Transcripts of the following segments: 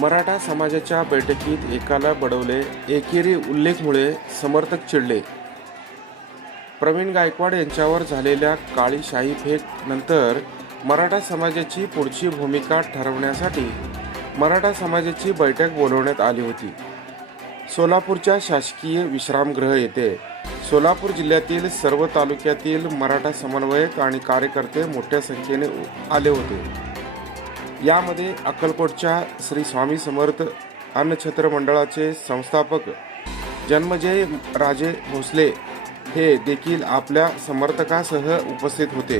मराठा समाजाच्या बैठकीत एकाला बडवले एकेरी उल्लेखमुळे समर्थक चिडले. प्रवीण गायकवाड यांच्यावर झालेल्या काळी शाही फेक नंतर मराठा समाजाची पुढची भूमिका ठरवण्यासाठी मराठा समाजाची बैठक बोलवण्यात आली होती. सोलापूरच्या शासकीय विश्रामगृह येथे सोलापूर जिल्ह्यातील सर्व तालुक्यातील मराठा समन्वयक आणि कार्यकर्ते मोठ्या संख्येने आले होते. यामध्ये अक्कलकोटच्या श्री स्वामी समर्थ अन्नछत्र मंडळाचे संस्थापक जन्मजय राजे भोसले हे देखील आपल्या समर्थकासह उपस्थित होते.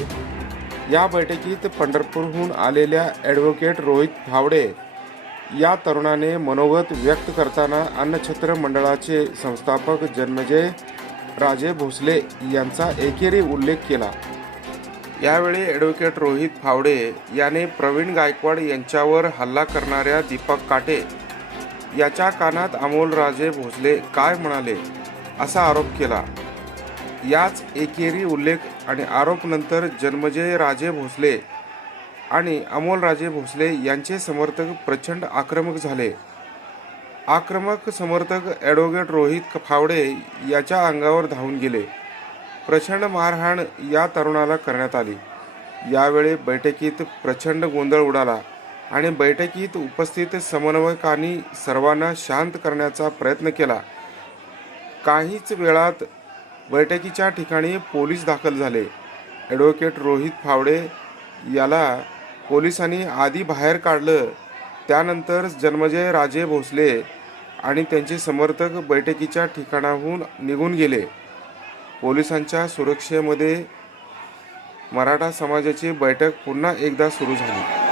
या बैठकीत पंढरपूरहून आलेल्या ॲडव्होकेट रोहित फावडे या तरुणाने मनोगत व्यक्त करताना अन्नछत्र मंडळाचे संस्थापक जन्मजय राजे भोसले यांचा एकेरी उल्लेख केला. यावेळी ॲडव्होकेट रोहित फावडे याने प्रवीण गायकवाड यांच्यावर हल्ला करणाऱ्या दीपक काटे याच्या कानात अमोल राजे भोसले काय म्हणाले असा आरोप केला. याच एकेरी उल्लेख आणि आरोप नंतर जन्मजय राजे भोसले आणि अमोल राजे भोसले यांचे समर्थक प्रचंड आक्रमक झाले. आक्रमक समर्थक ॲडव्होकेट रोहित फावडे याच्या अंगावर धावून गेले. प्रचंड मारहाण या तरुणाला करण्यात आली. यावेळी बैठकीत प्रचंड गोंधळ उडाला आणि बैठकीत उपस्थित समन्वयकांनी सर्वांना शांत करण्याचा प्रयत्न केला. काहीच वेळात बैठकीच्या ठिकाणी पोलीस दाखल झाले. ॲडव्होकेट रोहित फावडे याला पोलिसांनी आधी बाहेर काढलं त्यानंतर जन्मजय राजे भोसले आणि त्यांचे समर्थक बैठकीच्या ठिकाणाहून निघून गेले. पोलिसांच्या सुरक्षेमध्ये मराठा समाजाची बैठक पुन्हा एकदा सुरू झाली.